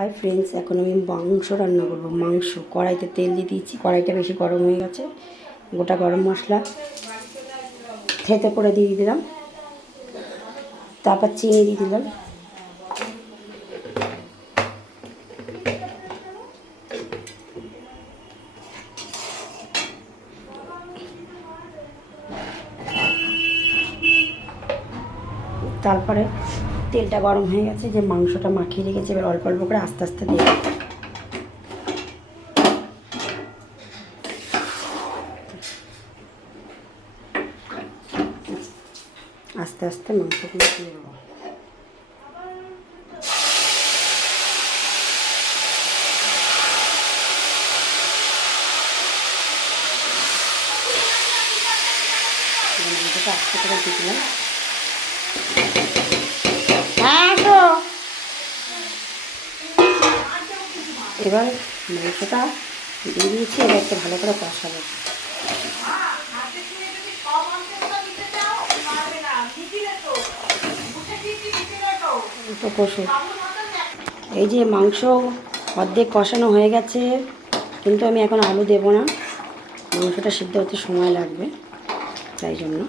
Hi friends, এখন আমি মাংস রান্না করবো। মাংস কড়াইতে তেল দিয়ে দিয়েছি, কড়াইটা বেশি গরম হয়ে গেছে। গোটা গরম মশলা থেতে করে দিয়ে দিলাম, তারপর চিনি দিয়ে দিলাম, তারপরে তেলটা গরম হয়ে গেছে, যে মাংসটা মাখিয়ে রেখেছে এবার অল্প অল্প করে আস্তে আস্তে দিয়ে আস্তে আস্তে মাংসগুলো দিয়ে দেবো। মাংসটা আস্তে করে দিয়ে দিলাম। এবার মাংসটা দিয়ে দিয়েছি, এবার একটু ভালো করে কষাবো। তো কষু, এই যে মাংস অর্ধেক কষানো হয়ে গেছে, কিন্তু আমি এখন আলু দেবো না, মাংসটা সিদ্ধ হতে সময় লাগবে, তাই জন্য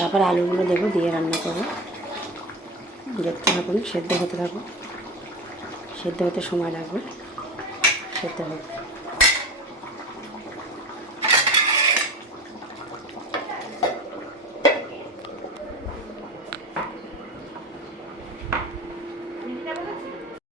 তারপর আলুগুলো দেবো, দিয়ে রান্না করবো। দেখতে থাকুন, সেদ্ধ হতে থাকুন, সেদ্ধ হতে সময় লাগবে, সেদ্ধ হবে।